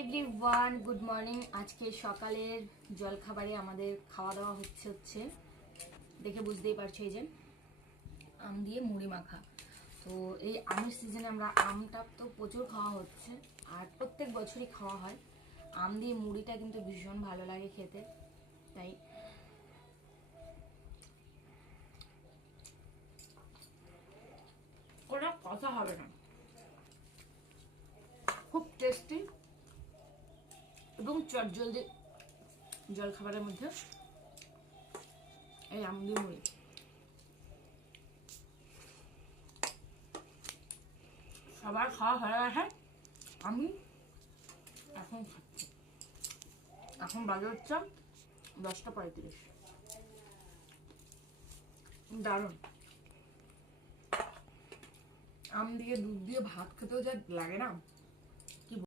Everyone, good morning. আজকে সকালের জলখাবারে আমাদের খাওয়া দাওয়া হচ্ছে দেখে বুঝতেই পারছো, এই যে আম দিয়ে মুড়ি মাখা। তো এই আমের সিজনে আমরা আমটা তো প্রচুর খাওয়া হচ্ছে, আর প্রত্যেক বছরই খাওয়া হয়। আম দিয়ে মুড়িটা কিন্তু ভীষণ ভালো লাগে খেতে, তাই ওটা কথা হবে না, খুব টেস্টি এবং চটজলদি জলখাবারের মধ্যে এই আম দিয়ে মুড়ি। সবার খাওয়া হয়ে গেছে, আমি এখন খাচ্ছি। এখন বাজে হচ্ছে 10টা 35। দারুণ। আম দিয়ে দুধ দিয়ে ভাত খেতেও যা লাগে না,